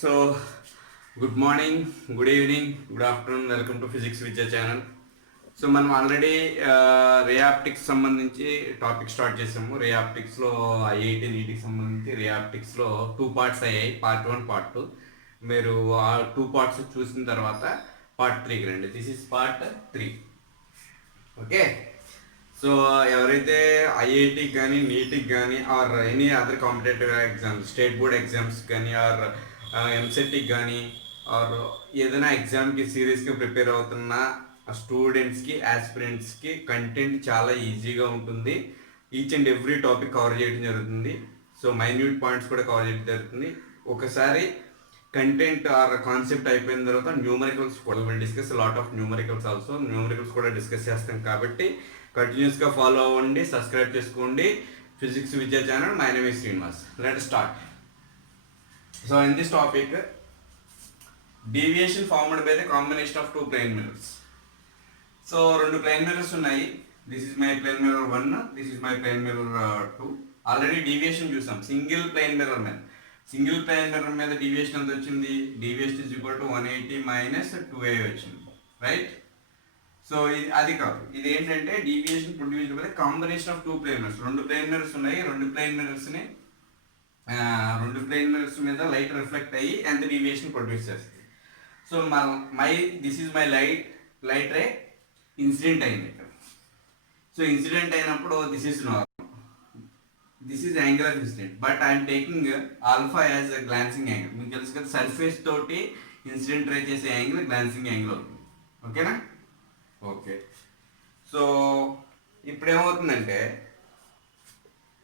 So good morning, good evening, good afternoon. Welcome to physics Vidya channel. So మనం already ray optics సంబంధించి topic start చేసాము. రే ఆప్టిక్స్లో IIT నీటికి సంబంధించి రే ఆప్టిక్స్లో 2 parts అయ్యాయి, part 1 part 2. మీరు ఆ 2 పార్ట్స్ చూసిన తర్వాత పార్ట్ 3కి రండి. This is part 3. Okay. So ఎవరైతే ఐఐటికి కానీ నీట్కి కానీ or any other competitive exams, state board exams కానీ ఆర్ ఎంసెట్కి కానీ ఆర్ ఏదైనా ఎగ్జామ్కి సీరియస్గా ప్రిపేర్ అవుతున్న స్టూడెంట్స్కి, ఆస్పిరెంట్స్కి కంటెంట్ చాలా ఈజీగా ఉంటుంది. Each and every topic cover చేయడం జరుగుతుంది. సో మైన్యూట్ పాయింట్స్ కూడా కవర్ చేయడం జరుగుతుంది. ఒకసారి కంటెంట్ ఆర్ కాన్సెప్ట్ అయిపోయిన తర్వాత న్యూమరికల్స్ కూడా will discuss lot of numericals also. Numericals కూడా డిస్కస్ చేస్తాం కాబట్టి కంటిన్యూస్గా ఫాలో అవ్వండి, సబ్స్క్రైబ్ చేసుకోండి physics Vidya channel. My name is Srinivas. Let start. So in this topic, deviation formed by the combination of 2 plane mirrors. So 2 plane mirrors ఉన్నాయి. This is my plane mirror 1, this is my plane mirror 2. Already deviation చూసాం. Single plane mirror మీద deviation ఎంత వచ్చింది? Deviation is equal to 180 minus 2a వచ్చింది, right? So ఇది అది కాదు, ఇది ఏంటంటే deviation produced by combination of 2 plane mirrors. 2 plane mirrors ఉన్నాయి. 2 ప్లేన్ మిర్రర్స్ మీద లైట్ రిఫ్లెక్ట్ అయ్యి ఎంత డీవియేషన్ ప్రొడ్యూస్ చేస్తుంది. So this is my light ray incident అయింది ఇక్కడ. సో ఇన్సిడెంట్ అయినప్పుడు this is normal, this is angle of incident, but I'm taking alpha as a glancing angle. మీకు తెలుసు కదా, సర్ఫేస్ తోటి ఇన్సిడెంట్ రే చేసే యాంగిల్ గ్లాన్సింగ్ యాంగిల్ అవుతుంది. ఓకేనా? ఓకే. సో ఇప్పుడు ఏమవుతుందంటే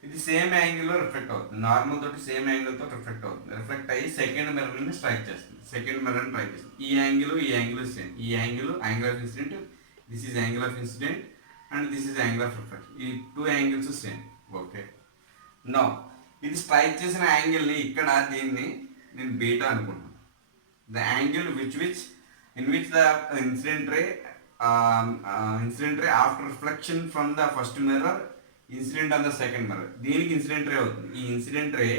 ఇది సేమ్ యాంగిల్లో రిఫ్లెక్ట్ అవుతుంది. నార్మల్ తోటి సేమ్ యాంగిల్తో రిఫ్లెక్ట్ అవుతుంది. రిఫ్లెక్ట్ అయ్యి సెకండ్ మిర్రర్ని స్ట్రైక్ చేస్తుంది. ఈ యాంగిల్ సేమ్. ఈ angle of incident, this is angle of incident and this is angle of reflection. ఈ 2 యాంగిల్స్ సేమ్. ఓకే. నో, ఇది స్ట్రైక్ చేసిన యాంగిల్ని ఇక్కడ దీన్ని నేను బీటా అనుకుంటున్నాను. The angle in which the incident ray after reflection from the first mirror incident on the second mirror, దీనికి incident ray అవుతుంది. ఈ ఇన్సిడెంట్ రే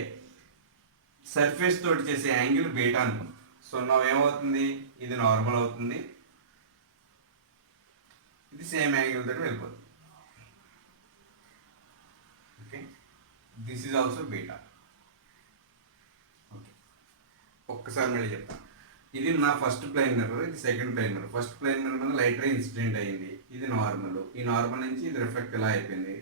సర్ఫేస్ తోటి చేసే యాంగిల్ బీటా అనుకుంది. సో నా ఏమవుతుంది? ఇది నార్మల్ అవుతుంది, ఇది సేమ్ యాంగిల్ తోటి వెళ్ళిపోతుంది. Okay, this is also beta. Okay, ఒక్కసారి మళ్ళీ చెప్తాను. ఇది నా ఫస్ట్ ప్లేన్ మిర్రర్, ఇది second plane mirror. First plane mirror మీద లైట్ రే ఇన్సిడెంట్ అయ్యింది, ఇది నార్మల్. ఈ నార్మల్ నుంచి ఇది రిఫ్లెక్ట్ అయిపోయింది.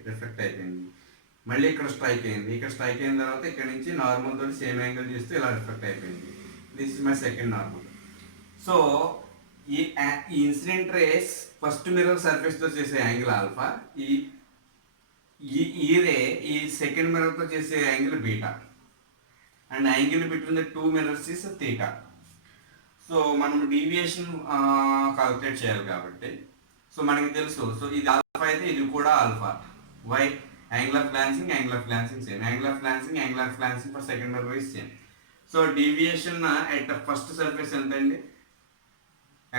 మళ్ళీ ఇక్కడ స్ట్రైక్ అయింది. ఇక్కడ స్ట్రైక్ అయిన తర్వాత ఇక్కడ నుంచి నార్మల్ తోటి సేమ్ యాంగిల్ చేస్తే ఇలా రిఫ్లెక్ట్ అయిపోయింది. This is my second normal. So ఈ ఇన్సిడెంట్ రేస్ ఫస్ట్ మిర్రర్ సర్ఫేస్తో చేసే యాంగిల్ ఆల్ఫా, ఈ రే ఈ సెకండ్ మిర్రర్తో చేసే angle beta, and angle between the 2 mirrors is theta. So మనం డీవియేషన్ కాల్కులేట్ చేయాలి కాబట్టి, సో మనకి తెలుసు. సో ఇది ఆల్ఫా అయితే ఇది కూడా alpha. Why? Angle of glancing same. Angle of glancing for second mirror is same. So deviation at first surface ఎంత అండి?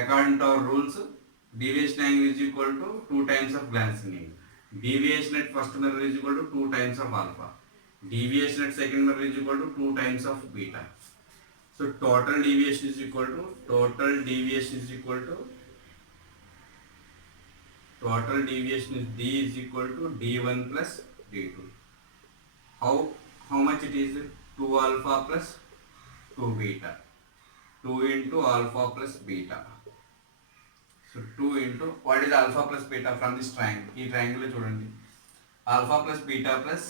According to our rules, deviation angle is equal to 2 times of glancing angle. Deviation at first mirror is equal to 2 times of alpha. Deviation at second mirror is equal to 2 times of beta. So total deviation is equal to D is equal to D1 plus D2. How much it is? 2 alpha plus 2 beta. 2 into alpha plus beta. So 2 into what is alpha plus beta from this triangle? ఈ triangle చూడండి. Alpha plus beta plus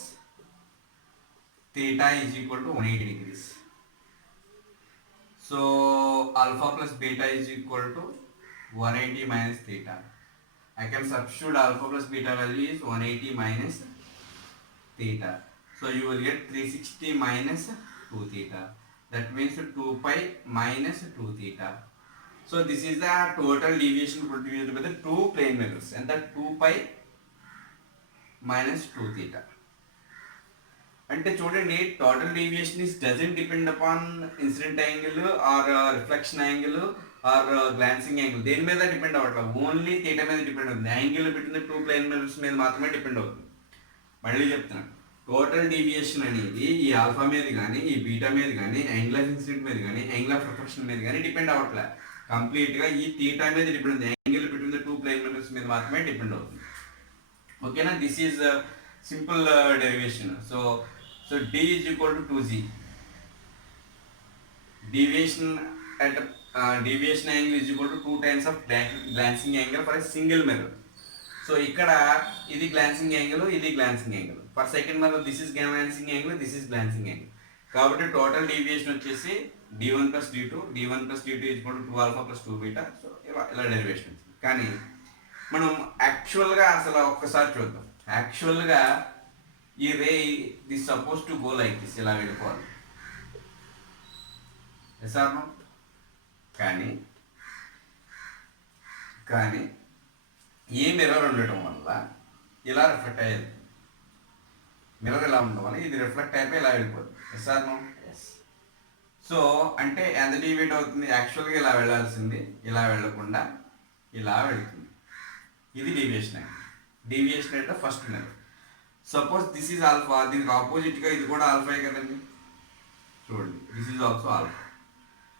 theta is equal to 180 degrees. So alpha plus beta is equal to 180 minus theta. I can substitute alpha plus beta value is 180 minus theta. So you will get 360 minus 2 theta. That means 2 pi minus 2 theta. So this is the total deviation produced by the 2 plane mirrors, and that 2 pi minus 2 theta. అంటే చూడండి, total deviation is doesn't depend upon incident angle or reflection angle or glancing angle. దేని మీద depend అవ్వట్లేదు, only theta మీద depend అవుతుంది. Angle between 2 plane mirrors మీద మాత్రమే depend అవుతుంది. మళ్ళీ చెప్తున్నాను, టోటల్ డీవియేషన్ అనేది ఈ ఆల్ఫా మీద కానీ ఈ బీటా మీద కానీ యాంగిల్ ఆఫ్ ఇన్సిడెంట్ మీద కానీ యాంగిల్ ఆఫ్ రిఫ్లెక్షన్ మీద కానీ డిపెండ్ అవ్వట్లే. కంప్లీట్గా ఈ థీటా మీద డిపెండ్ అవుతుంది. Angle between the two plane members మీద మాత్రమే డిపెండ్ అవుతుంది. ఓకేనా? This is simple derivation. So d is equal to 2z. Deviation at deviation angle is equal to 2 times of glancing angle for a single mirror. So ఇక్కడ ఇది glancing angle, ఇది glancing angle. For second mirror this is glancing angle, this is glancing angle. కాబట్టి total deviation వచ్చేసి d1 plus d2, d1 plus d2 is equal to 2 alpha plus 2 beta. So ఇలా derivation వచ్చింది. కానీ మనం యాక్చువల్గా అసలు ఒక్కసారి చూద్దాం. యాక్చువల్గా ఈ ray this suppose to go like this, ఇలా వెళ్ళిపోవాలి. Yes or no? కానీ ఈ మిర్రర్ ఉండటం వల్ల ఇలా రిఫ్లెక్ట్ అయ్యేది. మిర్రర్ ఇలా ఉండడం వల్ల ఇది రిఫ్లెక్ట్ అయిపోయి ఇలా వెళ్ళిపోతుంది. Yes or no? Yes. So అంటే ఎంత డీవియేట్ అవుతుంది? యాక్చువల్గా ఇలా వెళ్ళాల్సింది ఇలా వెళ్ళకుండా ఇలా వెళుతుంది. ఇది డీవియేషన్ అయింది. డీవియేషన్ అంటే first mirror. Suppose this is alpha, దీనికి ఆపోజిట్గా ఇది కూడా ఆల్ఫాయే కదండి. చూడండి, దిస్ ఈజ్ ఆల్సో ఆల్ఫా.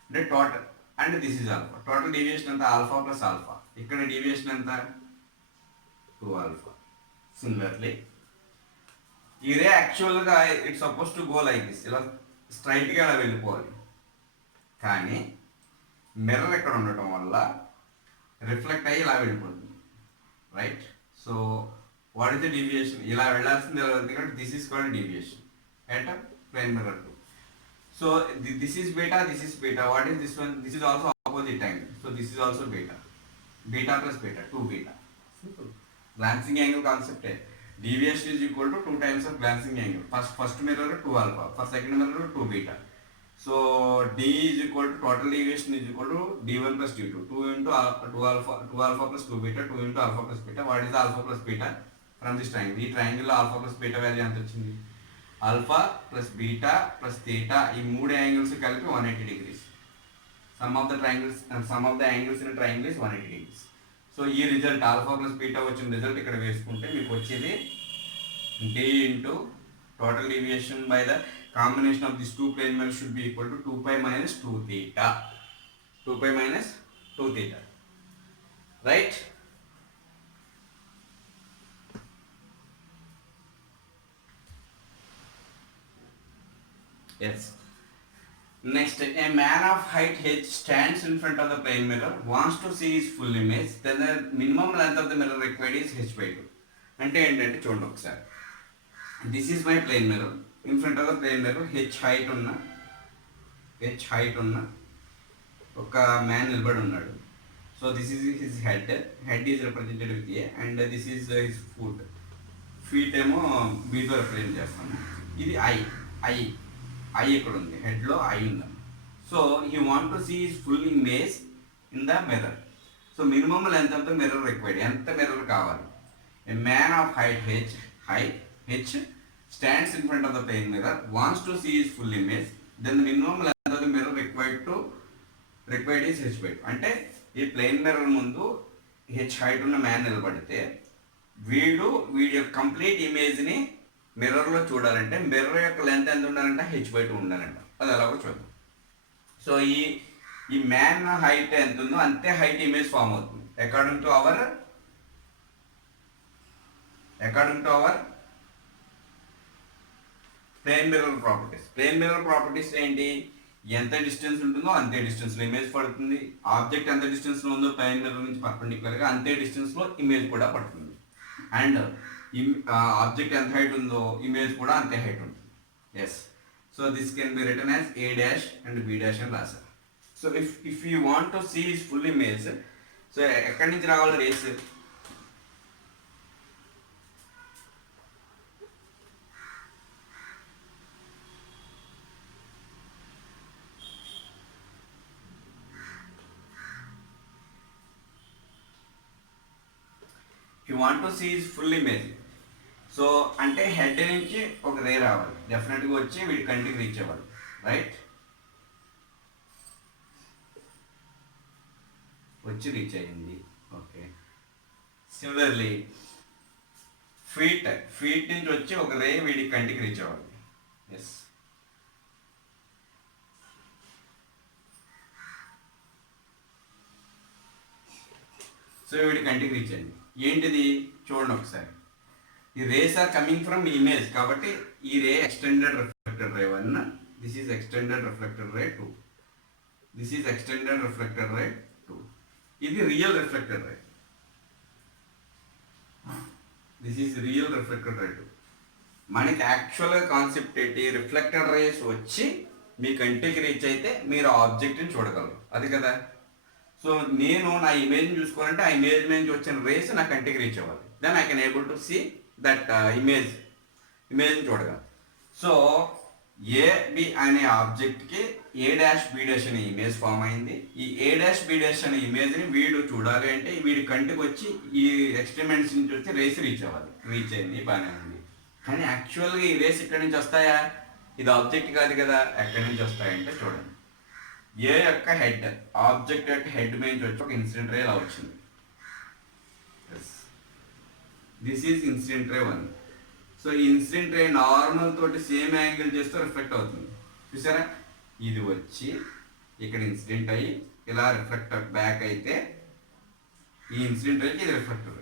అంటే total and this is alpha. Total deviation ఎంత? Alpha plus alpha. ఇక్కడ డీవియేషన్ ఎంత? 2 ఆల్ఫా. సిమిలర్లీ ఈ రే యాక్చువల్గా it's suppose to go like this, ఇలా స్ట్రైట్గా ఇలా వెళ్ళిపోవాలి. కానీ మిర్రర్ ఇక్కడ ఉండటం వల్ల రిఫ్లెక్ట్ అయ్యి ఇలా వెళ్ళిపోతుంది. Right? So what is the deviation? ఇలా వెళ్ళాల్సింది ఎలా వెళ్తుంది కాబట్టి this is called deviation at plane mirror 2. So this is beta, this is beta. What is this one? This is also opposite angle. So this is also beta. Beta plus beta, 2 beta. Simple. Glancing angle concept है. Deviation is equal to 2 times of glancing angle. First mirror 2 alpha. For second mirror 2 beta. So D is equal to total deviation is equal to D1 plus D2. 2 into 2 alpha plus 2 beta. 2 into alpha plus beta. What is alpha plus beta? From this triangle. ఈ triangle alpha plus beta value ఎంత వచ్చింది? Alpha plus beta plus theta, ఈ 3 angles కలిపి 180 degrees. Sum of the angles in triangle is 180 degrees. So ఈ result alpha plus beta వచ్చిన result ఇక్కడ వేసుకుంటే మీకు వచ్చేది d into total deviation by the combination of this 2 plane mirrors should be equal to 2π minus 2 theta. 2π minus 2 theta. Right? Yes. Next, a man of height h stands in front of the plane mirror, wants to see his full image, then the minimum length of the mirror required is h/2. అంటే ఏంటంటే చూడండి ఒకసారి, this is my plane mirror. In front of the plane mirror h height ఉన్న ఒక man నిలబడి ఉన్నాడు. So this is his head is represented with a, and this is his feet ఏమో బీతో రిప్రజెంట్ చేస్తాము. ఇది ఐ ఇక్కడ ఉంది, హెడ్లో ఐ ఉందండి. So he want to see his full image in the mirror. So minimum length of the mirror required, ఎంత mirror కావాలి? A man of height h stands in front of the plane mirror, wants to see his full image, then the minimum length of the mirror required is h/2. అంటే ఈ plane mirror ముందు h height ఉన్న man నిలబడితే వీడి యొక్క complete ఇమేజ్ని మిర్రర్లో చూడాలంటే మిర్రర్ యొక్క లెంత్ ఎంత ఉండాలంటే h/2 ఉండాలంట. అది ఎలాగో చూద్దాం. సో ఈ మ్యాన్ హైట్ ఎంత ఉందో అంతే హైట్ ఇమేజ్ ఫామ్ అవుతుంది according to our plane mirror properties. Plane mirror properties ఏంటి? ఎంత డిస్టెన్స్ ఉంటుందో అంతే డిస్టెన్స్లో ఇమేజ్ పడుతుంది. ఆబ్జెక్ట్ ఎంత డిస్టెన్స్లో ఉందో ప్లేన్ మిర్రర్ నుంచి పర్పెండిక్యులర్గా అంతే డిస్టెన్స్లో ఇమేజ్ కూడా పడుతుంది. అండ్ ఆబ్జెక్ట్ ఎంత హైట్ ఉందో ఇమేజ్ కూడా అంతే హైట్ ఉంటుంది. Yes. So this can be written as a dash and b dash అని రాశారు. So if you want to see his full image, so ఎక్కడి నుంచి రావాలి rays? You want to see his full image. So అంటే head నుంచి ఒక రే రావాలి, డెఫినెట్గా వచ్చి వీడి కంటికి రీచ్ అవ్వాలి. రైట్? వచ్చి రీచ్ అయ్యింది. ఓకే. సిమిలర్లీ ఫీట్ నుంచి వచ్చి ఒక రే వీడి కంటికి రీచ్ అవ్వాలి. ఎస్, సో వీడి కంటికి రీచ్ అయింది. ఏంటిది చూడండి ఒకసారి. ఈ rays are coming from image కాబట్టి ఈ ray extended reflected ray 1, this is extended reflected ray 2, this is extended reflected ray 2, ఇది real reflected ray, this is real reflected ray 2. మనకి యాక్చువల్గా కాన్సెప్ట్ ఏంటి, రిఫ్లెక్టెడ్ రేస్ వచ్చి మీ కంటికి రీచ్ అయితే మీరు ఆబ్జెక్ట్ని చూడగలరు, అది కదా. సో నేను నా ఇమేజ్ని చూసుకోవాలంటే ఆ ఇమేజ్ నుంచి వచ్చిన రేస్ నా కంటికి రీచ్ అవ్వాలి, then I can able to see that ఇమేజ్ని చూడగలను. సో ఏబి అనే ఆబ్జెక్ట్కి ఏ డాష్ బి డాష్ అనే ఇమేజ్ ఫామ్ అయింది. ఈ ఏ డాష్ బి డాష్ అనే ఇమేజ్ని వీడు చూడాలి అంటే వీడి కంటికి వచ్చి ఈ ఎక్స్పెరిమెంట్స్ నుంచి వచ్చి రేస్ రీచ్ అవ్వాలి. రీచ్ అయింది, బాగానే ఉంది. కానీ యాక్చువల్గా ఈ రేస్ ఎక్కడి నుంచి వస్తాయా, ఇది ఆబ్జెక్ట్ కాదు కదా, ఎక్కడి నుంచి వస్తాయంటే చూడండి. ఏ యొక్క హెడ్, ఆబ్జెక్ట్ యొక్క హెడ్ మీద వచ్చి ఒక ఇన్సిడెంట్ రే ఇలా వచ్చింది. This is incident ray 1. So ఈ ఇన్సిడెంట్ రే నార్మల్ తోటి సేమ్ యాంగిల్ చేస్తే రిఫ్లెక్ట్ అవుతుంది. చూసారా, ఇది వచ్చి ఇక్కడ ఇన్సిడెంట్ అయ్యి ఇలా రిఫ్లెక్ట్ బ్యాక్ అయితే ఈ ఇన్సిడెంట్ రేకి ఇది రిఫ్లెక్టర్.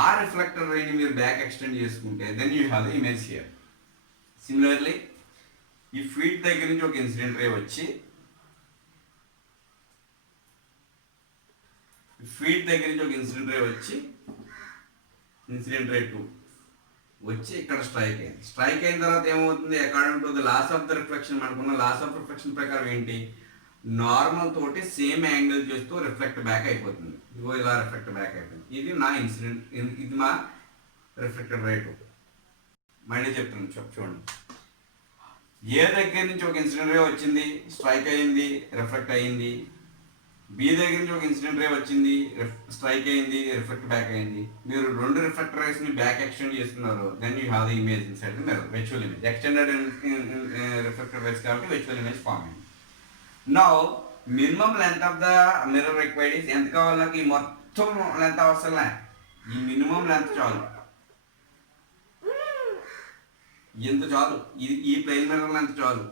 ఆ రిఫ్లెక్టర్ రేని మీరు బ్యాక్ ఎక్స్టెండ్ చేసుకుంటే then you have the image here. Similarly ఈ ఫీట్ దగ్గర నుంచి ఒక ఇన్సిడెంట్ రే వచ్చి ఇన్సిడెంట్ రే 2 వచ్చి ఇక్కడ స్ట్రైక్ అయింది. స్ట్రైక్ అయిన తర్వాత ఏమవుతుంది, according to the laws of the reflection, మనకున్న లాస్ ఆఫ్ రిఫ్లెక్షన్ ప్రకారం ఏంటి, నార్మల్ తోటి సేమ్ యాంగిల్ చేస్తూ రిఫ్లెక్ట్ బ్యాక్ అయిపోతుంది. ఇదిగో ఇలా రిఫ్లెక్ట్ బ్యాక్ అయిపోయింది. ఇది నా ఇన్సిడెంట్, ఇది మా రిఫ్లెక్టెడ్ రే 2. మళ్ళీ చెప్తున్నాను, చూడండి. ఏ దగ్గర నుంచి ఒక ఇన్సిడెంట్ రే వచ్చింది, స్ట్రైక్ అయింది, రిఫ్లెక్ట్ అయ్యింది. బి దగ్గర నుంచి ఒక ఇన్సిడెంట్ రే వచ్చింది, స్ట్రైక్ అయింది, రిఫ్లెక్ట్ బ్యాక్ అయింది. మీరు రెండు రిఫ్లెక్టర్ రేస్ ని బ్యాక్ ఎక్స్టెండ్ చేస్తున్నారు, then you have the image inside the mirror, virtual image. Extended reflected rays కాబట్టి విర్చువల్ ఇమేజ్ ఫామ్ అయింది. Now minimum length of the mirror required is ఎంత కావాలి నాకు, ఈ మొత్తం లెంత్ అవసరం, ఈ మినిమం లెంత్ చాలు, ఎంత చాలు, ఈ ప్లెయిన్ మిర్రర్ లెంత్ చాలు.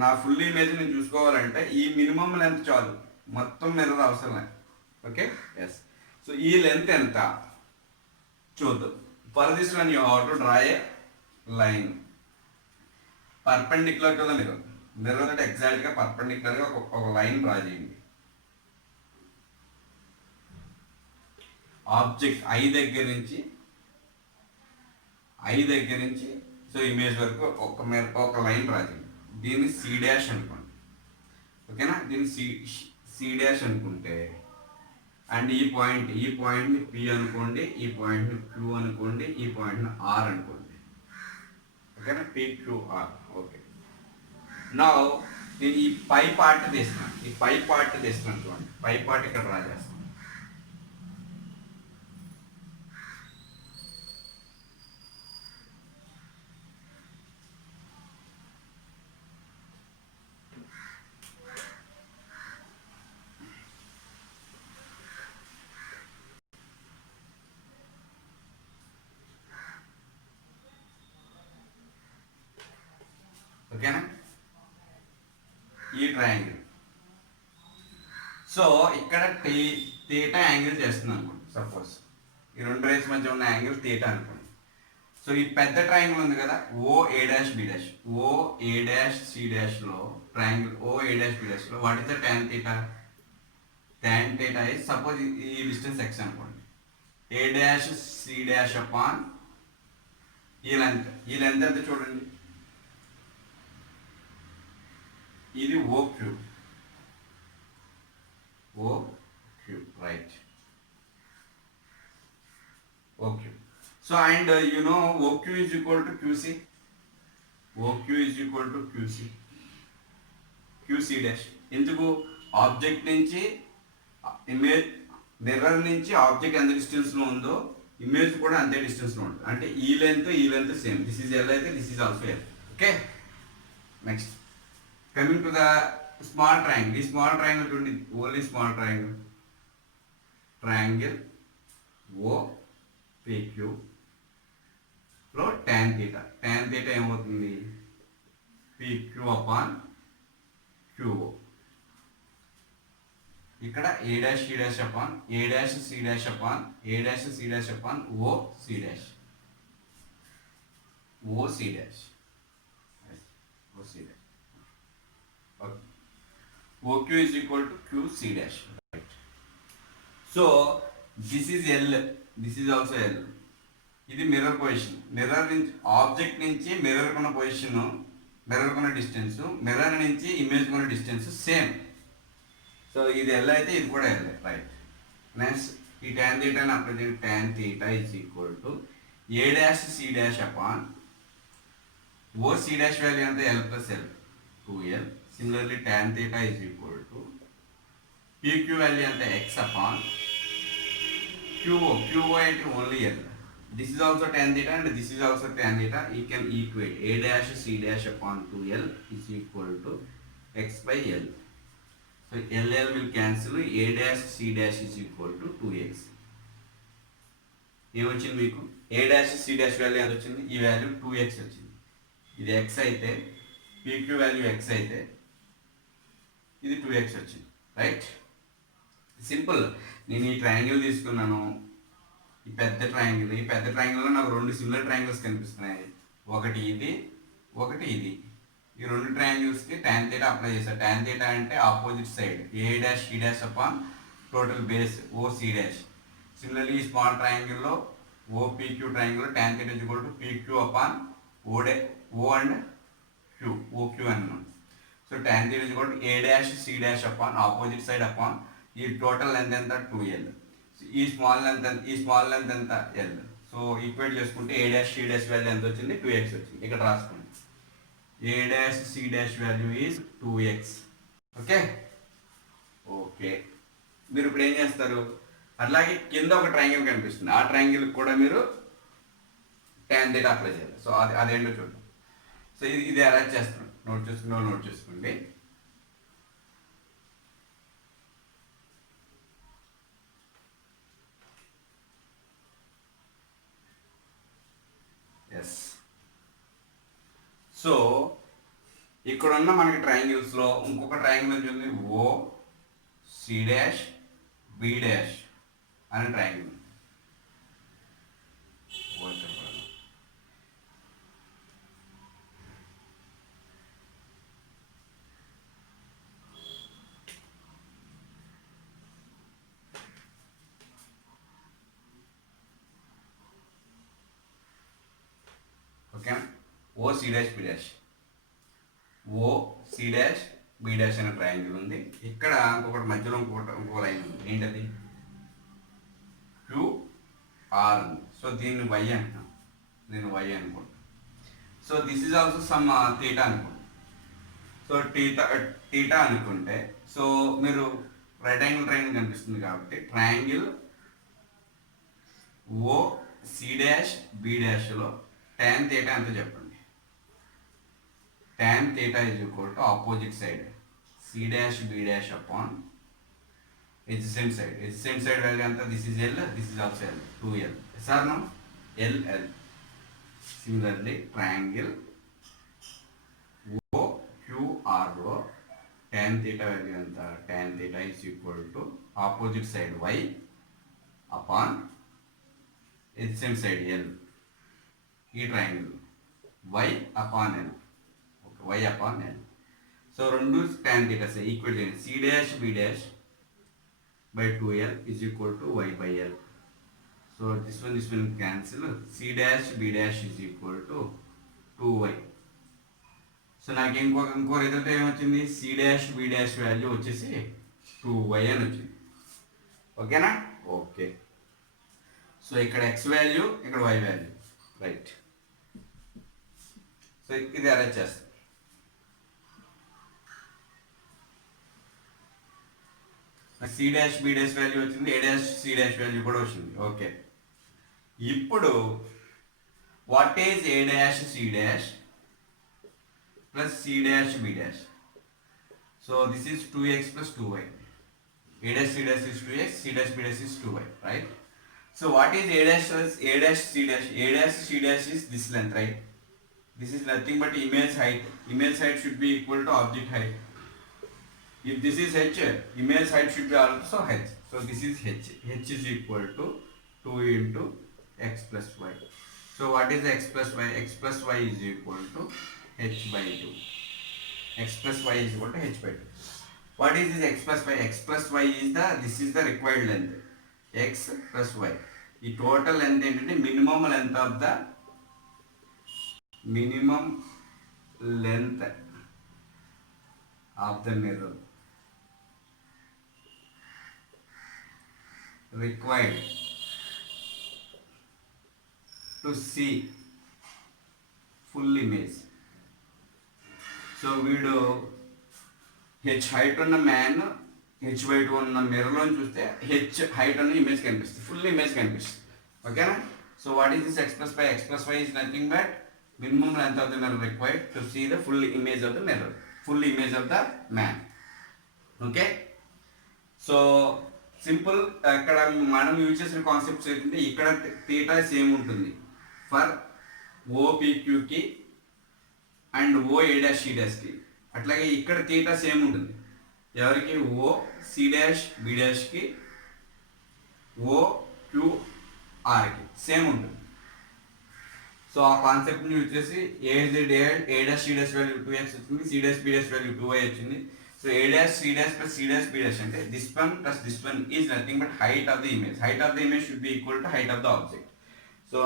నా ఫుల్ ఇమేజ్ నేను చూసుకోవాలంటే ఈ మినిమం లెంత్ చాలు, మొత్తం మిర్రర్ అవసరం లేదు. Okay, yes. సో ఈ లెంత్ ఎంత చూద్దాం. For this one you have to draw a line perpendicular to the mirror. Mirror అంటే ఎగ్జాక్ట్గా పర్పెండిక్యులర్గా ఒక లైన్ డ్రా చేయండి. ఆబ్జెక్ట్ ఐ దగ్గర నుంచి సో ఇమేజ్ వరకు ఒక లైన్ డ్రా చేయండి. దీన్ని సి డాష్ అనుకోండి, ఓకేనా. దీన్ని సి డాష్ అనుకుంటే అండ్ ఈ పాయింట్ని పి అనుకోండి, ఈ పాయింట్ని క్యూ అనుకోండి, ఈ పాయింట్ని ఆర్ అనుకోండి, ఓకేనా. PQR. ఓకే, నా నేను ఈ పై పార్ట్ తీస్తున్నాను, చూడండి. పై పార్ట్ ఇక్కడ డ్రా చేస్తాను. ఓకేనా, ఈ ట్రయాంగిల్. సో ఇక్కడ థీటా యాంగిల్ చేస్తుంది అనుకోండి. సపోజ్ ఈ రెండు రేస్ మధ్య ఉన్న యాంగిల్ థీటా అనుకోండి. సో ఈ పెద్ద ట్రయాంగిల్ ఉంది కదా, OA dash B dash, OA dash C డాష్లో ట్రయాంగిల్ OA డాష్ B డాష్లో what is the tan theta? tan theta is suppose ఈ డిస్టెన్స్ x అనుకోండి, A dash C dash upon ఈ లెంత్ ఎంత చూడండి, ఇది OQ, right, OQ. So and you know OQ is equal to QC, QC dash. ఎందుకు, object నుంచి image, mirror నుంచి object ఎంత డిస్టెన్స్లో ఉందో ఇమేజ్ కూడా అంతే డిస్టెన్స్లో ఉంటుంది. అంటే ఈ length same, this is L అయితే this is also L. Okay, next coming to the small triangle. ఈ స్మాల్ ట్రయాంగిల్ చూడండి, only small triangle OQ PQలో tan theta ఏమవుతుంది PQ upon QO. ఇక్కడ A dash C dash upon A dash C dash upon A dash C dash upon O C dash OC dash OC dash. Okay. OQ is equal to QC dash. Right. So this is L, this is also L. ఇది mirror position. Mirror నుంచి object నుంచి mirror కొన్న position, mirror కొన్న distance, mirror నుంచి image కొన్న distance same. So ఇది L అయితే ఇది కూడా L. రైట్. నెక్స్ట్ ఈ tan theta ని అప్లై చేయండి. tan theta is equal to A dash C dash upon O C dash value ఎంత L plus L 2L. Similarly tan theta is equal to PQ value ఎంత x upon QO అంటే only L. This is also tan theta and this is also tan theta. You can equate A dash C dash upon 2L is equal to x by L. So LL will cancel. A dash C dash is equal to 2x. ఏమొచ్చింది మీకు A dash C dash value ఎంత వచ్చింది? ఈ value 2x వచ్చింది. ఇది x అయితే PQ value x అయితే ఇది 2x వచ్చింది. రైట్. సింపుల్. నేను ఈ ట్రయాంగిల్ తీసుకున్నాను, ఈ పెద్ద ట్రయాంగిల్లో నాకు రెండు సిమిలర్ ట్రయాంగిల్స్ కనిపిస్తున్నాయి. ఒకటి ఇది, ఒకటి ఇది. ఈ రెండు ట్రయాంగిల్స్కి tan theta అప్లై చేశాను. tan theta అంటే opposite side A dash C dash upon total base OC dash. Similarly ఈ స్మాల్ ట్రయాంగిల్లో OPQ ట్రయాంగిల్లో tan theta is equal to PQ upon O and Q, OQ అన్నాను. So tan theta is equal to A dash C dash upon opposite side upon ఈ total length ఎంత 2L. ఈ small length ఎంత L. So equate చేసుకుంటే A dash C dash value ఎంత వచ్చింది? 2x వచ్చింది. ఇక్కడ రాసుకోండి. A dash C dash value is 2x. Okay. మీరు ఇప్పుడు ఏం చేస్తారు? అలాగే కింద ఒక ట్రయాంగిల్ కనిపిస్తుంది, ఆ ట్రయాంగిల్ కూడా మీరు tan theta అప్లై చేయాలి. సో అదేంటో చూద్దాం. సో ఇది అరేంజ్ చేస్తున్నాం. నోట్ చేసుకోండి. ఎస్. సో ఇక్కడ ఉన్న మనకి ట్రయాంగిల్స్లో ఇంకొక ట్రయాంగిల్ ఉంది O C dash B dash అనే triangle. Okay. O C dash B dash అనే ట్రయాంగిల్ ఉంది. ఇక్కడ ఇంకొకటి మధ్యలో ఇంకో లైన్ ఉంది. ఏంటది? QR ఉంది. సో దీన్ని Y అంటున్నాం, దీన్ని Y అనుకుంటాం. So this is also some theta అనుకోండి. సో థీటా అనుకుంటే సో మీరు రైట్ యాంగిల్ ట్రయాంగిల్ కనిపిస్తుంది కాబట్టి triangle O C dash B dashలో tan theta ఎంత చెప్పండి? tan theta is equal to opposite side C dash B dash upon adjacent side value ఎంత? This is L, this is also L, 2L. Yes or no? L. Similarly triangle OQR లో tan theta value ఎంత? tan theta is equal to opposite side Y upon adjacent side L. ఈ triangle Y upon L. Y upon L. So రెండు tan theta equal చేయండి. C dash B dash by 2L is equal to Y by L. So this one cancel. C dash B dash is equal to 2Y. So నాకు ఇంకో result ఏమొచ్చింది? C dash B dash value వచ్చేసి 2Y అని వచ్చింది. ఓకేనా? Okay. So ఇక్కడ X value, ఇక్కడ Y value. Right. So ఇది అరేంజ్ చేస్తాం. C dash B dash value వచ్చింది, A dash C dash value కూడా వచ్చింది. ఓకే. ఇప్పుడు what is A dash C dash plus C dash B dash? So this is 2x plus 2y. A dash C dash is 2x, C dash B dash is 2y, right? So what is A dash is A dash C dash? A dash C dash is this length, right? This is nothing but image height. Image height should be equal to object height. If this is h, image height should be also h. So this is h. H is equal to 2 into x plus y. So what is x plus y? X plus y is equal to h by 2. X plus y is equal to h by 2. What is this x plus y? X plus y is this is the required length. X plus y. The total length ఏంటంటే minimum length of the mirror required to see full image. So వీడు h height ఉన్న man h by 2 ఉన్న మిర్రర్లో చూస్తే h height ఉన్న image కనిపిస్తుంది, full image కనిపిస్తుంది. ఓకేనా? So what is this x plus y? X plus y is nothing but minimum length of the mirror required to see the full image of the mirror, full image of the man. Okay? So simple. ఇక్కడ మనం use చేసిన concepts ఏంటంటే ఇక్కడ theta same ఉంటుంది for ఓపీక్యూకి and O A dash C డాష్కి. అట్లాగే ఇక్కడ థీటా సేమ్ ఉంటుంది ఎవరికి? ఓ సి డాష్ బి డాష్కి, ఓ క్యూ ఆర్కి సేమ్ ఉంటుంది. సో ఆ కాన్సెప్ట్ని యూజ్ చేసి A dash C dash value 2x వచ్చింది, C dash B dash value 2y వచ్చింది. So A dash C dash plus C dash B dash అంటే this one plus this one is nothing but height of the image. Height of the image should be equal to height of the object. So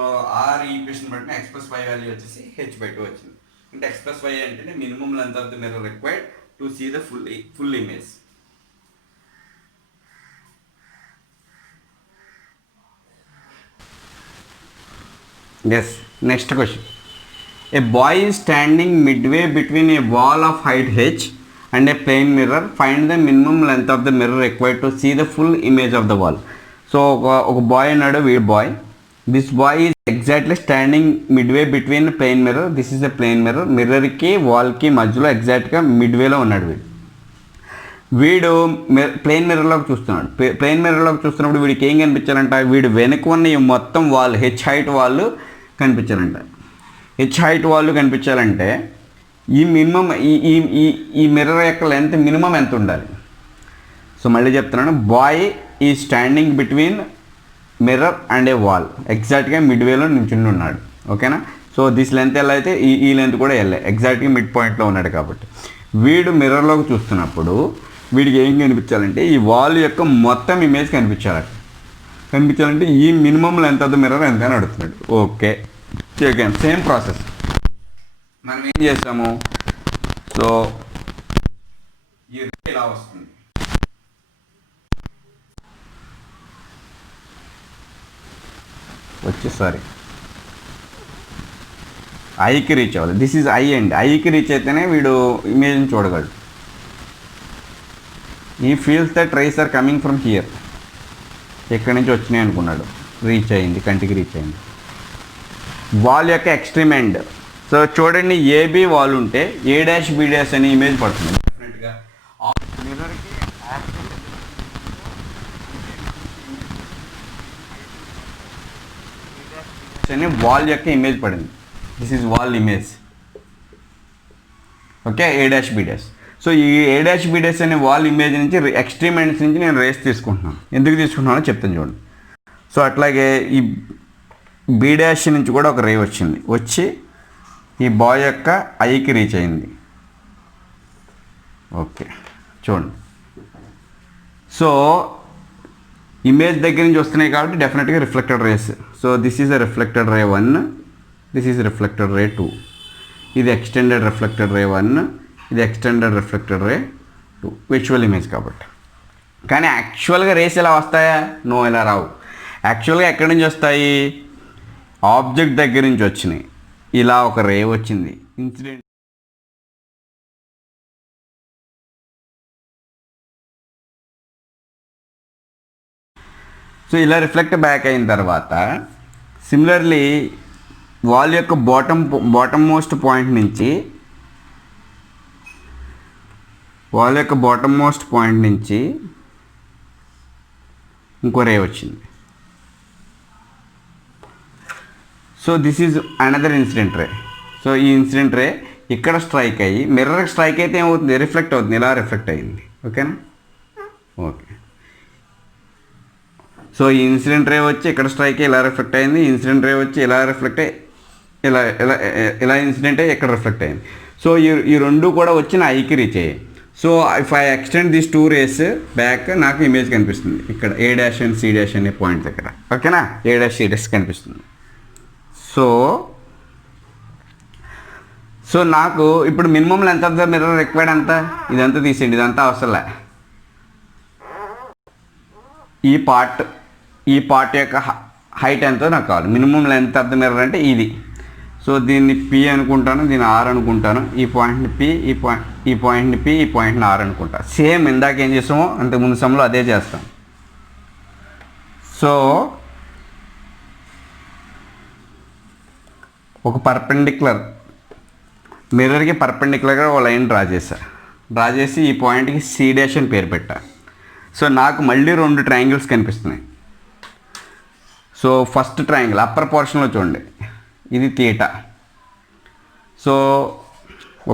R equation బట్టి x plus y value వచ్చేసి h by 2 వచ్చింది. అంటే x plus y అంటే minimum length of the mirror required to see the full image. Yes, next question. A boy is standing midway between a wall of height h and a plane mirror. Find the minimum length of the mirror required to see the full image of the wall. So ఒక boy ఉన్నాడు, వీడు boy. This boy is exactly standing midway between plane mirror. This is the plane mirror. మిర్రర్కి వాల్కి మధ్యలో ఎగ్జాక్ట్గా మిడ్వేలో ఉన్నాడు వీడు plane మిర్రర్లోకి చూస్తున్నాడు. ప్లేన్ మిర్రర్లోకి చూస్తున్నప్పుడు వీడికి ఏం కనిపించాలంట? వీడు వెనక ఉన్న ఈ మొత్తం వాల్ హెచ్ హైట్ వాళ్ళు కనిపించాలంట. హెచ్ హైట్ వాళ్ళు కనిపించాలంటే ఈ మినిమం ఈ మిర్రర్ యొక్క లెంత్ మినిమం ఎంత ఉండాలి? సో మళ్ళీ చెప్తున్నాను, బాయ్ ఈ standing between mirror and A wall, ఎగ్జాక్ట్గా మిడ్వేలో నిల్చుని ఉన్నాడు. ఓకేనా? సో దిస్ లెంత్ ఎలా అయితే ఈ లెంత్ కూడా వెళ్ళే ఎగ్జాక్ట్గా మిడ్ పాయింట్లో ఉన్నాడు. కాబట్టి వీడు మిర్రర్లోకి చూస్తున్నప్పుడు వీడికి ఏం కనిపించాలంటే ఈ వాల్ యొక్క మొత్తం ఇమేజ్ కనిపించాలంటే ఈ minimum length of the mirror ఎంత అని అడుగుతున్నాడు. ఓకే, సేమ్ ప్రాసెస్ మనం ఏం చేస్తాము? సో ఈ ఇలా వస్తుంది, సారీ ఐకి రీచ్ అవ్వాలి. దిస్ ఈజ్ ఐ అండి. ఐకి రీచ్ అయితేనే వీడు ఇమేజ్ని చూడగలడు. ఈ feels that rice or coming from here, ఎక్కడి నుంచి వచ్చినాయి అనుకున్నాడు. రీచ్ అయింది, కంటికి రీచ్ అయింది. వాల్ యొక్క ఎక్స్ట్రీమ్ ఎండ్. సో చూడండి, ఏబి వాల్ ఉంటే ఏ డాష్ బి డాష్ అనే ఇమేజ్ పడుతుంది డెఫినెట్గా. మిర్రర్కి అని వాల్ యొక్క ఇమేజ్ పడింది. This is wall image. Okay, A dash B dash. So ఈ ఏ డాష్ బి డాష్ అనే వాల్ ఇమేజ్ నుంచి ఎక్స్ట్రీమ్ ఎండ్స్ నుంచి నేను రేస్ తీసుకుంటున్నాను. ఎందుకు తీసుకుంటున్నానో చెప్తాను చూడండి. సో అట్లాగే ఈ బి డాష్ నుంచి కూడా ఒక రే వచ్చి ఈ బాయ్ యొక్క ఐకి రీచ్ అయింది. ఓకే, చూడండి. సో ఇమేజ్ దగ్గర నుంచి వస్తున్నాయి కాబట్టి డెఫినెట్గా reflected race. So this is a reflected ray 1, this is reflected ray 2. ఇది ఎక్స్టెండెడ్ రిఫ్లెక్టెడ్ రే 1, ఇది extended reflected ray 2. Visual image కాబట్టి. కానీ యాక్చువల్గా రేస్ ఎలా వస్తాయా? నో, ఇలా రావు. యాక్చువల్గా ఎక్కడి నుంచి వస్తాయి? ఆబ్జెక్ట్ దగ్గర నుంచి వచ్చినాయి. ఇలా ఒక రే వచ్చింది, ఇన్సిడెంట్. సో ఇలా రిఫ్లెక్ట్ బ్యాక్ అయిన తర్వాత సిమిలర్లీ వాల్ యొక్క బాటమ్ మోస్ట్ పాయింట్ నుంచి ఇంకో రే వచ్చింది. So this is another incident ray. So ఈ ఇన్సిడెంట్ రే ఇక్కడ స్ట్రైక్ అయ్యి మిర్రర్కి స్ట్రైక్ అయితే ఏమవుతుంది, రిఫ్లెక్ట్ అవుతుంది, ఇలా రిఫ్లెక్ట్ అయ్యింది. ఓకేనా? ఓకే. సో ఈ ఇన్సిడెంట్ రే వచ్చి ఇక్కడ స్ట్రైక్ ఇలా రిఫ్లెక్ట్ అయింది, ఇన్సిడెంట్ రే వచ్చి ఇలా రిఫ్లెక్ట్ అయ్యి ఇలా ఇలా ఇలా ఇన్సిడెంట్ అయ్యి ఇక్కడ రిఫ్లెక్ట్ అయింది. సో ఈ రెండు కూడా వచ్చి నా ఐకి రీచ్ అయ్యాయి. So if I extend this 2 rays back నాకు ఇమేజ్ కనిపిస్తుంది ఇక్కడ A' అండ్ C' అనే పాయింట్ దగ్గర. ఓకేనా? A' C' కనిపిస్తుంది. సో నాకు ఇప్పుడు minimum length of the mirror required ఎంత, ఇదంతా తీసేయండి, ఇదంతా అవసరంలే. ఈ పార్ట్ యొక్క హైట్ ఎంతో నాకు కావాలి. Minimum length of the mirror అంటే ఇది. సో దీన్ని P అనుకుంటాను, దీన్ని R అనుకుంటాను, ఈ పాయింట్ని P, ఈ పాయింట్ని P, ఈ పాయింట్ని R అనుకుంటా. సేమ్ ఇందాక ఏం చేసామో అంతకు ముందు సమయంలో అదే చేస్తాం. సో ఒక పర్పెండిక్యులర్ మిర్రర్కి పర్పెండిక్యులర్గా ఒక లైన్ డ్రా చేసి ఈ పాయింట్కి C' అని పేరు పెట్టా. సో నాకు మళ్ళీ 2 ట్రయాంగిల్స్ కనిపిస్తున్నాయి. సో ఫస్ట్ ట్రయాంగిల్ అప్పర్ పోర్షన్లో చూడండి, ఇది తీటా. సో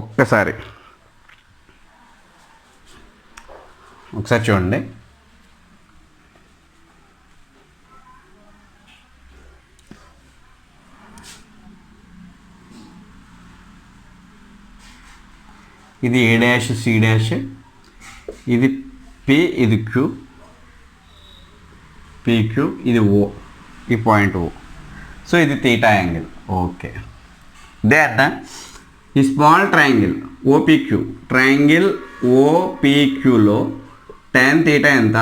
ఒకసారి చూడండి, ఇది A' C', ఇది P, ఇది Q, PQ, ఇది O, ఈ పాయింట్ O. సో ఇది తీటా యాంగిల్. ఓకే. దెన్ ఈ స్మాల్ ట్రయాంగిల్ OPQ, ట్రయాంగిల్ OPQలో tan తీటా ఎంత?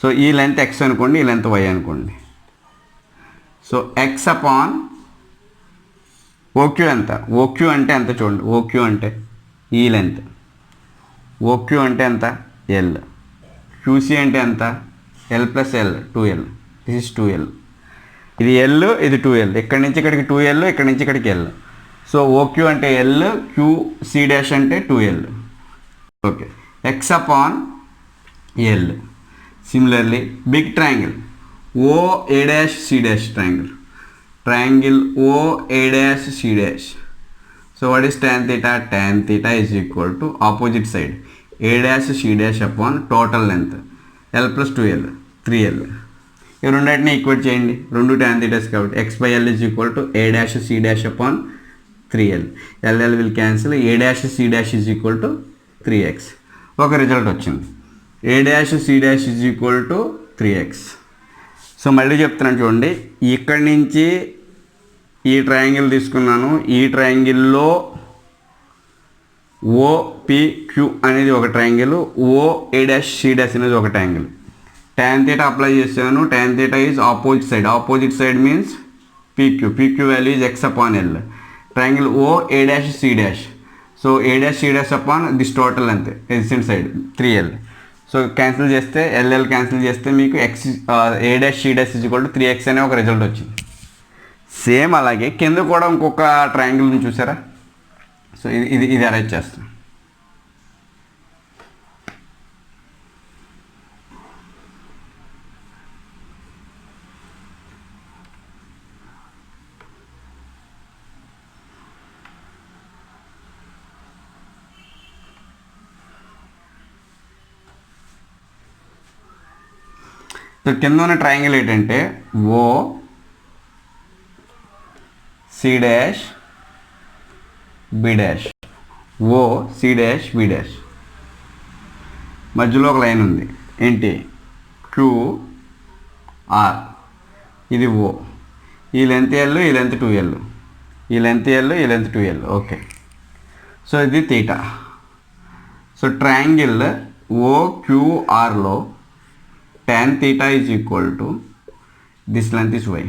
సో ఈ లెంత్ X అనుకోండి, ఈ లెంత్ Y అనుకోండి. సో X అపాన్ OQ ఎంత? OQ అంటే ఎంత చూడండి, OQ అంటే ఈ లెంత్, OQ అంటే ఎంత? L. QC అంటే ఎంత? L + L, 2L. This is 2L. ఇది L, ఇది 2L. ఇక్కడి నుంచి ఇక్కడికి 2L, ఇక్కడి నుంచి ఇక్కడికి L. సో OQ అంటే L, QC' అంటే 2L. Okay. X upon L. Similarly big triangle OA' C' triangle OA' C'. So what is tan theta? Tan theta is equal to opposite side A' C' upon total length L + 2L, 3L. ఈ రెండింటిని equate చేయండి, 2 tan theta's కాబట్టి X/L is equal to A' C' upon 3L. LL will cancel, A' C' is equal to 3X. ఒక result వచ్చింది, A' C' is equal to 3X. So మళ్ళీ చెప్తున్నాను చూడండి, ఇక్కడి నుంచి ఈ ట్రయాంగిల్ తీసుకున్నాను, ఈ ట్రయాంగిల్లో OPQ అనేది ఒక ట్రయాంగిల్, OA' C' అనేది ఒక ట్రయాంగిల్. tan theta అప్లై చేశాను, tan theta is opposite side means PQ value is X upon L. Triangle OA' C'. So A' C' upon this total అంతే, adjacent side 3L. So cancel చేస్తే LL cancel చేస్తే మీకు A' C' is equal to 3X అనే ఒక result వచ్చింది. Same అలాగే కింద కూడా ఇంకొక ట్రయాంగిల్ని చూసారా? సో ఇది అరేంజ్ చేస్తాం. సో కింద ఉన్న ట్రయాంగిల్ ఏంటంటే OC' B', OC' B'. మధ్యలో ఒక లైన్ ఉంది, ఏంటి? QR. ఇది O. ఈ లెంత్ L, ఈ లెంత్ 2L, ఈ లెంత్ L, ఈ లెంత్ 2L. ఓకే. సో ఇది తీటా. సో ట్రయాంగిల్ OQRలో tan theta is equal to this length is Y.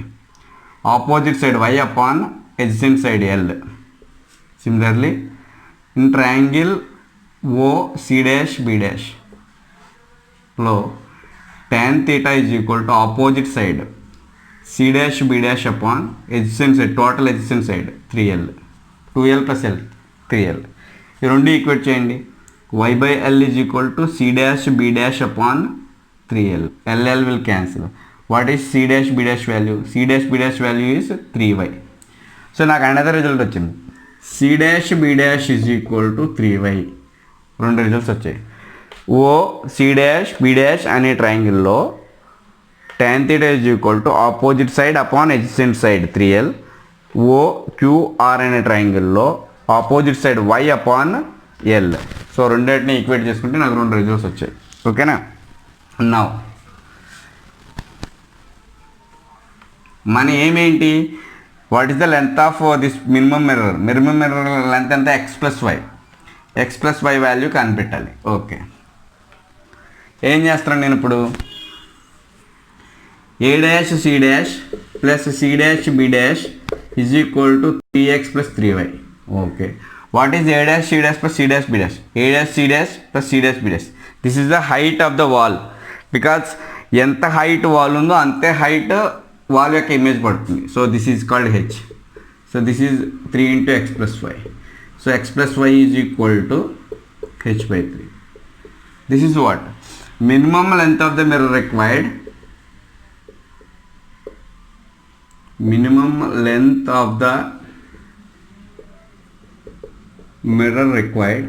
Opposite side Y upon adjacent side L. Similarly, in triangle OC' B' లో tan theta is equal to opposite side C' B' upon adjacent side, total adjacent side 3L. 2L + L, 3L. ఈ రెండు equate చేయండి. Y/L is equal to C' B' upon 3L. LL will cancel. What is C dash B dash value? C dash B dash value is 3y. So నాకు another result వచ్చింది, C dash B dash is equal to 3y. రెండు results వచ్చాయి. O C dash B dash అనే ట్రయాంగిల్లో tan theta is equal to opposite side upon adjacent side 3l. O QR అనే ట్రయాంగిల్లో opposite side y upon l. So రెండింటిని equate చేసుకుంటే నాకు రెండు రిజల్ట్స్ వచ్చాయి. ఓకేనా? నౌ మన ఏమేంటి, what is the length of this minimum mirror? Minimum mirror length ఎంత? ఎక్స్ ప్లస్ వై వాల్యూ కనిపెట్టాలి. ఓకే, ఏం చేస్తాను నేను ఇప్పుడు? A dash C dash plus C dash B dash is equal to 3x plus 3y. Okay, what is A dash C dash plus C dash B dash? A dash C dash plus C dash B dash. This is the height of the wall. Because ఎంత height wall ఉందో అంతే height wall యొక్క image పడుతుంది. So this is called H. So this is 3 into x plus y. So x plus y is equal to h/3. This is what? Minimum length of the mirror required. Minimum length of the mirror required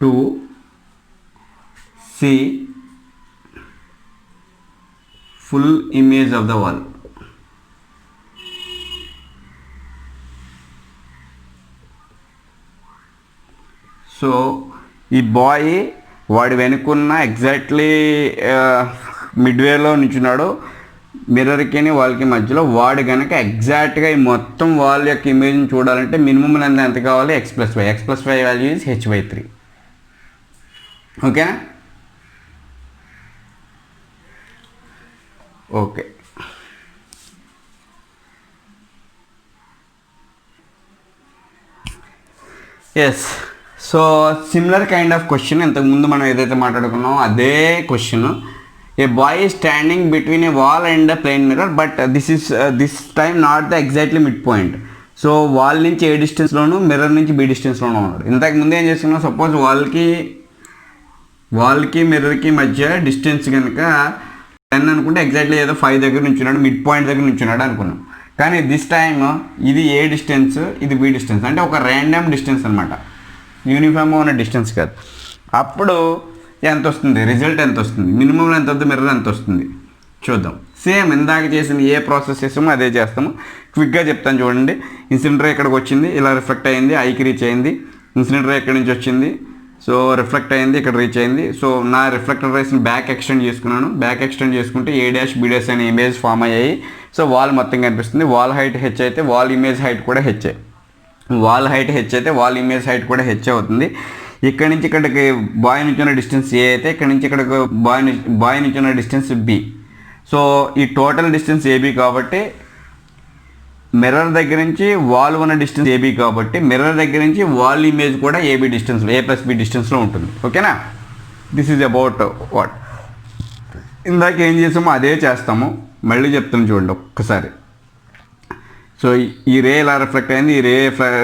to see full image of the wall. So ఈ bye వాడి వెనుకున్న exactly మిడ్వేలో నించున్నాడు, మిర్రర్కి వాళ్ళకి మధ్యలో. వాడు కనుక ఎగ్జాక్ట్గా ఈ మొత్తం వాల్ యొక్క ఇమేజ్ని చూడాలంటే మినిమం లెంత్ ఎంత కావాలి? x plus y. x plus y value is h/3. ఓకేనా? Okay, yes. So similar kind of question ఇంతకుముందు మనం ఏదైతే మాట్లాడుకున్నామో అదే question. A boy is standing between a wall and a plane mirror, but this time not the exactly midpoint. So wall నుంచి ఏ డిస్టెన్స్లోను, mirror నుంచి B డిస్టెన్స్లోనూ ఉన్నాడు. ఇంతకు ముందు ఏం చేసుకున్నాం? సపోజ్ వాల్కి మిర్రర్కి మధ్య డిస్టెన్స్ కనుక 10 అనుకుంటే ఎగ్జాక్ట్లీ ఏదో 5 దగ్గర నుంచున్నాడు, మిడ్ పాయింట్ దగ్గర నుంచున్నాడు అనుకున్నాం. కానీ దిస్ టైమ్ ఇది ఏ డిస్టెన్స్, ఇది బి డిస్టెన్స్, అంటే ఒక ర్యాండమ్ డిస్టెన్స్ అనమాట, యూనిఫామ్గా ఉన్న డిస్టెన్స్ కాదు. అప్పుడు ఎంత వస్తుంది? రిజల్ట్ ఎంత వస్తుంది? Minimum length of the mirror ఎంత వస్తుంది చూద్దాం. సేమ్ ఇందాక చేసిన ఏ ప్రాసెస్ చేస్తామో అదే చేస్తాము. క్విక్గా చెప్తాను చూడండి. ఇన్సిడెంట్ రే ఇక్కడికి వచ్చింది, ఇలా రిఫ్లెక్ట్ అయింది, ఐకి రీచ్ అయింది. ఇన్సిడెంట్ రే ఎక్కడి నుంచి వచ్చింది, సో రిఫ్లెక్ట్ అయింది, ఇక్కడ రీచ్ అయింది. సో నా రిఫ్లెక్టర్ రేస్ని బ్యాక్ ఎక్స్టెండ్ చేసుకున్నాను. బ్యాక్ ఎక్స్టెండ్ చేసుకుంటే ఏ డాష్ బి డాష్ అనే ఇమేజ్ ఫామ్ అయ్యాయి. సో వాల్ మొత్తం కనిపిస్తుంది. వాల్ హైట్ హెచ్ అయితే వాల్ ఇమేజ్ హైట్ కూడా హెచ్. వాల్ హైట్ హెచ్ అయితే వాల్ ఇమేజ్ హైట్ కూడా హెచ్ అవుతుంది. ఇక్కడ నుంచి ఇక్కడికి బాయ్ నుంచి ఉన్న డిస్టెన్స్ ఏ అయితే ఇక్కడ నుంచి ఇక్కడికి బాయ్ నుంచి ఉన్న డిస్టెన్స్ బి. సో ఈ టోటల్ డిస్టెన్స్ ఏబీ కాబట్టి మిర్రర్ దగ్గర నుంచి వాల్ ఉన్న డిస్టెన్స్ ఏబీ కాబట్టి మిర్రర్ దగ్గర నుంచి వాల్ ఇమేజ్ కూడా ఏబీ డిస్టెన్స్లో, ఏ ప్లస్ బి డిస్టెన్స్లో ఉంటుంది. ఓకేనా? దిస్ ఈజ్ అబౌట్ వాట్ ఇందాక ఏం చేసామో అదే చేస్తాము. మళ్ళీ చెప్తాను చూడండి ఒక్కసారి. సో ఈ రే ఇలా రిఫ్లెక్ట్ అయింది, ఈ రే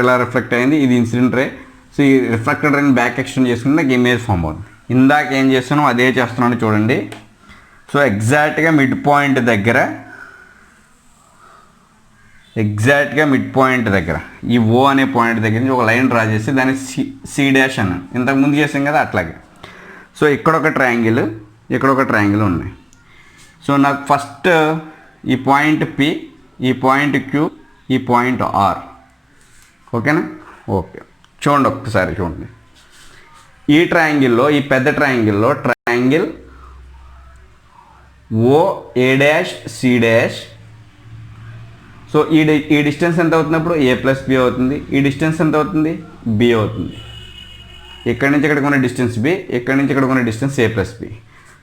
ఇలా రిఫ్లెక్ట్ అయింది, ఇది ఇన్సిడెంట్ రే. సో ఈ రిఫ్లెక్టెడ్ రేని బ్యాక్ ఎక్స్టెండ్ చేసుకుంటే నాకు ఇమేజ్ ఫామ్ అవుతుంది. ఇందాక ఏం చేస్తానో అదే చేస్తున్నాను చూడండి. సో ఎగ్జాక్ట్గా మిడ్ పాయింట్ దగ్గర ఈ ఓ అనే పాయింట్ దగ్గర నుంచి ఒక లైన్ డ్రా చేసి దాన్ని సి డాష్ అన్నాను. ఇంతకు ముందు చేసాం కదా అట్లాగే. సో ఇక్కడ ఒక ట్రయాంగిల్ ఉన్నాయి. సో నాకు ఫస్ట్ ఈ పాయింట్ పి, ఈ పాయింట్ క్యూ, ఈ పాయింట్ ఆర్. ఓకేనా? ఓకే, చూడండి ఒక్కసారి చూడండి. ఈ ట్రయాంగిల్లో, ఈ పెద్ద ట్రయాంగిల్లో triangle oh A dash C dash. So ఈ డిస్టెన్స్ ఎంత అవుతున్నప్పుడు ఏ ప్లస్ బి అవుతుంది. ఈ డిస్టెన్స్ ఎంత అవుతుంది? బి అవుతుంది. ఇక్కడ నుంచి ఇక్కడికి ఉన్న డిస్టెన్స్ బి, ఇక్కడ నుంచి ఇక్కడికి ఉన్న distance A plus B.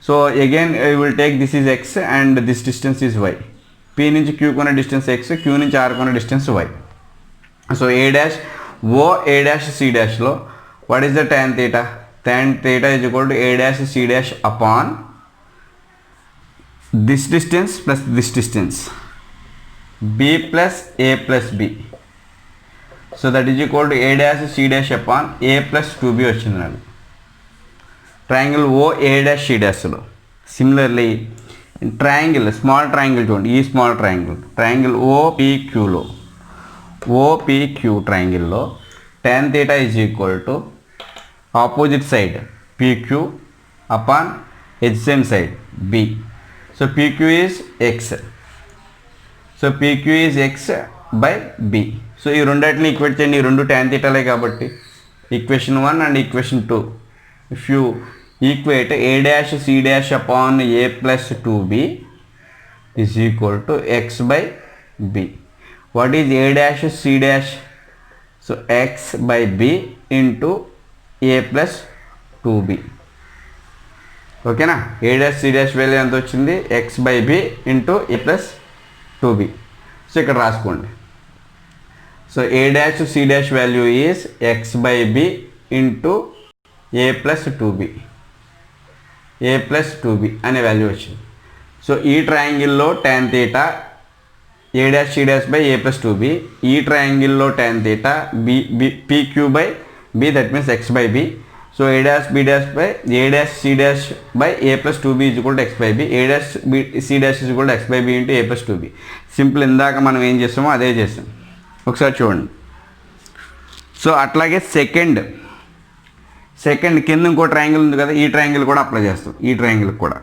So again I will take this is X and this distance is Y. P నుంచి క్యూ కొన్న డిస్టెన్స్ ఎక్స్, క్యూ నుంచి ఆర్ కొన్న distance Y. So A dash O A dash C డాష్లో what is the tan theta? Tan theta is equal to a dash c dash upon this distance plus this distance, b plus a plus b. So that is equal to a dash c dash upon a plus 2b వచ్చింది నాకు. Triangle OA dash C డాష్లో. Similarly triangle small triangle చూడండి, ఈ small triangle ఓపీక్యూలో, OPQ ట్రయాంగిల్లో tan theta is equal to opposite side PQ upon adjacent side B. So PQ is X. So PQ is X by B. So ఈ రెండింటిని equate చేయండి. ఈ రెండు tan thetaలే కాబట్టి equation 1 and equation 2. If you equate A dash C dash upon A plus 2B is equal to X by B. What is A dash C dash? So X by B into A plus 2B. ఓకేనా? A dash C dash value ఎంత వచ్చింది? X by B into A plus 2B. So ఇక్కడ రాసుకోండి. So A dash C dash value is X by B into A plus 2B. A plus 2B అనే value వచ్చింది. So ఈ ట్రయాంగిల్లో tan theta A dash C dash by A plus 2B. ఈ ట్రయాంగిల్లో tan theta PQ by B, that means X by B. So A dash B dash by A dash C dash by A plus 2B is equal to X by B. A dash B C dash is equal to X by B into A plus 2B. Simple ఇందాక మనం ఏం చేస్తామో అదే చేస్తాం. ఒకసారి చూడండి. So అట్లాగే second కింద ఇంకో ట్రయాంగిల్ ఉంది కదా, ఈ ట్రయాంగిల్ కూడా అప్లై చేస్తాం. ఈ ట్రయాంగిల్ కూడా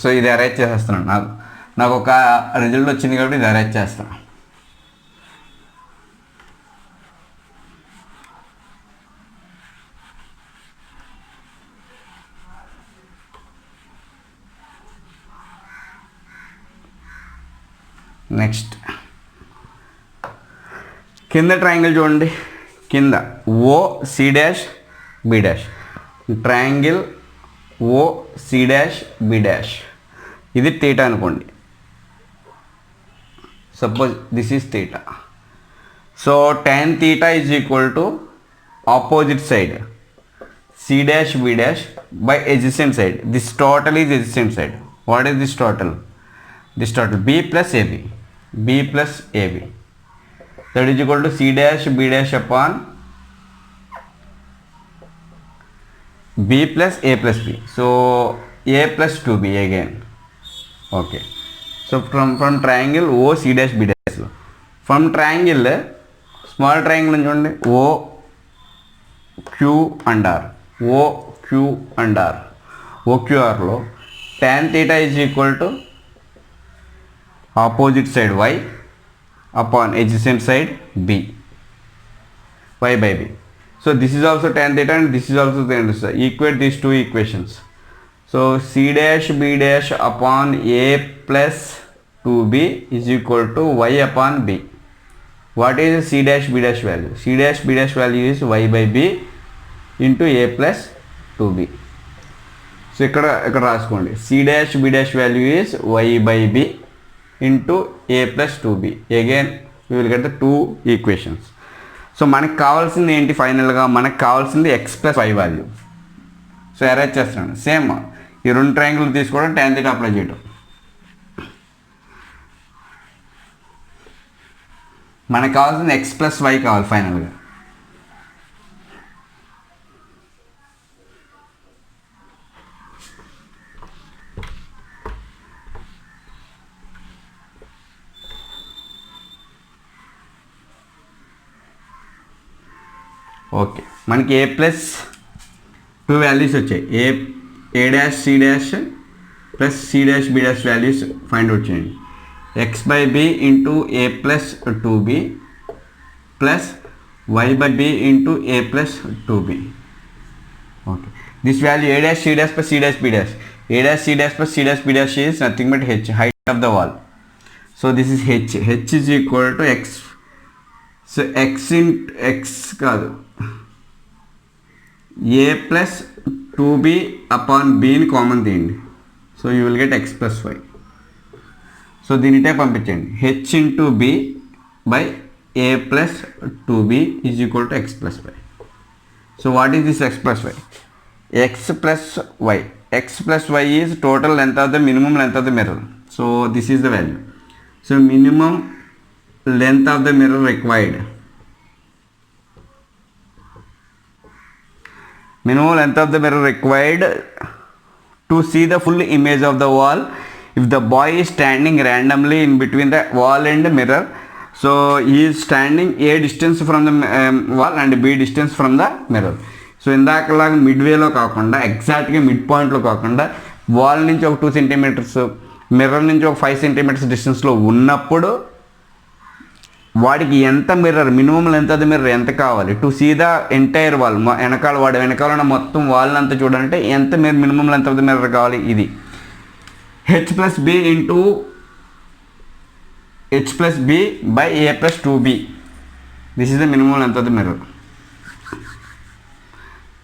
సో ఇది అరేంజ్ చేసేస్తున్నాను. నాకు ఒక రిజల్ట్ వచ్చింది కాబట్టి ఇది అరేంజ్ చేస్తాను. నెక్స్ట్ కింద ట్రయాంగిల్ చూడండి. కింద O C dash B dash triangle O C dash B dash. ఇది థీటా అనుకోండి. Suppose this is theta. So tan theta is equal to opposite side C dash B dash by adjacent side. This total is adjacent side. What is this total? This total B plus AB. B plus AB. That is equal to C dash B dash upon B plus A plus B. So A plus 2B again. Okay. So from triangle O C dash B dash. From triangle, small triangle చూడండి, O Q and R. O Q and R. OQRలో tan theta is equal to opposite side Y upon adjacent side B. Y by B. So this is also tan theta and this is also tan theta. Equate these two equations. So C dash B dash upon A plus 2B is equal to Y upon B. What is C dash B dash value? C dash B dash value is Y by B into A plus 2B. So ఇక్కడ రాసుకోండి. C dash B dash value is Y by B into A plus 2B. Again we will get the two equations. So మనకు కావాల్సింది ఏంటి? ఫైనల్గా మనకు కావాల్సింది X plus Y value. So arrange చేస్తున్నాను. Same ఈ రెండు ట్రయాంగిల్ తీసుకోవడం, tan theta అప్లై చేయడం. మనకు కావాల్సింది X plus Y కావాలి ఫైనల్గా. ఓకే, మనకి A plus 2 వాల్యూస్ వచ్చాయి. A dash C dash plus C dash B dash values find out చేయండి. X by B into A plus 2B plus Y by B into A plus 2B. Okay, this value A dash C dash plus C dash B dash. A dash C dash plus C dash B dash is nothing but H, height of the wall. So this is H. H is equal to X. So X into X కాదు, A plus 2B upon B ని common తీయండి. So you will get X plus Y. So దీనిటే పంపించండి. H into B by A plus 2B is equal to X plus Y. So what is this X plus Y? X plus Y. X plus Y is total length of the minimum length of the mirror. So this is the value. So minimum length of the mirror required minimum length of the mirror required to see the full image of the wall if the boy is standing randomly in between the wall and mirror. So he is standing a distance from the wall and b distance from the mirror. So ఇందాకలాగా మిడ్వేలో కాకుండా ఎగ్జాక్ట్గా mid పాయింట్లో కాకుండా wall నుంచి ఒక 2 centimetres mirror నుంచి ఒక 5 సెంటీమీటర్స్ డిస్టెన్స్లో ఉన్నప్పుడు వాడికి ఎంత mirror minimum length of the mirror ఎంత కావాలి to see the entire wall, వెనకాల వాడు వెనకాల ఉన్న మొత్తం వాల్ని అంతా చూడాలంటే ఎంత minimum length of the mirror కావాలి. ఇది h+b into h+b by a+2b. This is the minimum length of the mirror.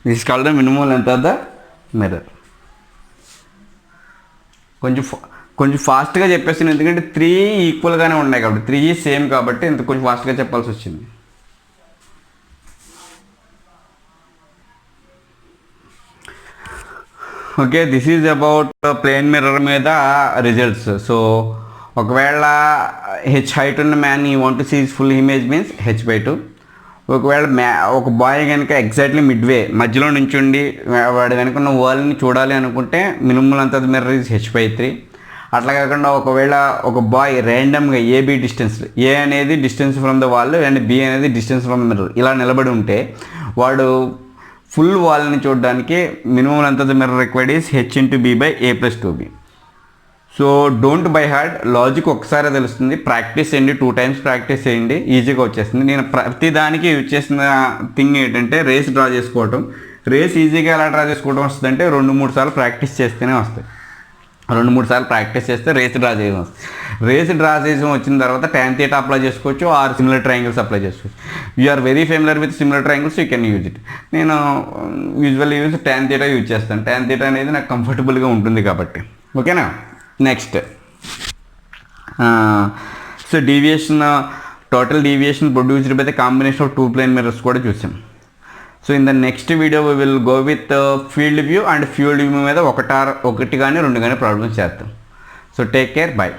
This is called the minimum length of the mirror. కొంచెం ఫాస్ట్గా చెప్పేస్తాను ఎందుకంటే 3 ఈక్వల్గానే ఉన్నాయి కాబట్టి 3 సేమ్ కాబట్టి ఇంత కొంచెం ఫాస్ట్గా చెప్పాల్సి వచ్చింది. Okay, this is about plane mirror మీద రిజల్ట్స్. సో ఒకవేళ హెచ్ హైట్ ఉన్న మ్యాన్ ఈ want to see full image means h/2. ఒకవేళ ఒక బాయ్ కనుక ఎగ్జాక్ట్లీ మిడ్వే మధ్యలో నుంచి ఉండి వాడు కనుక ఉన్న వాల్ని చూడాలి అనుకుంటే మినిమం అంత మిర్రర్ ఈజ్ h/3. అట్లా కాకుండా ఒకవేళ ఒక బాయ్ ర్యాండమ్గా ఏబి డిస్టెన్స్, ఏ అనేది distance from the wall and B అనేది డిస్టెన్స్ ఫ్రమ్ ద మిర్రర్ ఇలా నిలబడి ఉంటే వాడు ఫుల్ వాల్ని చూడడానికి minimum length of the mirror required is h/b by a+2b. So don't by hard, logic ఒకసారి తెలుస్తుంది. ప్రాక్టీస్ చేయండి, 2 times ప్రాక్టీస్ చేయండి, ఈజీగా వచ్చేస్తుంది. నేను ప్రతి దానికి యూజ్ చేసిన థింగ్ ఏంటంటే రేస్ డ్రా చేసుకోవటం. రేస్ ఈజీగా ఎలా డ్రా చేసుకోవడం వస్తుంది అంటే 2-3 సార్లు ప్రాక్టీస్ చేస్తేనే వస్తాయి. 2-3 సార్లు ప్రాక్టీస్ చేస్తే రేస్ డ్రా చేయడం వస్తుంది. రేస్ డ్రా చేయడం వచ్చిన తర్వాత tan θ అప్లై చేసుకోవచ్చు ఆర్ సిమిలర్ ట్రయాంగిల్స్ అప్లై చేసుకోవచ్చు. You are very familiar with similar triangles, you can use it. నేను యూజువల్లీ tan θ యూజ్ చేస్తాను. tan θ అనేది నాకు కంఫర్టబుల్గా ఉంటుంది కాబట్టి. ఓకేనా, next so deviation, total deviation produced by the combination of 2 plane mirrors కూడా చూసాం. So in the next video we will go with field view and field view మీద ఒకటి కానీ 2 కానీ ప్రాబ్లమ్స్ చేస్తాం. So take care, bye.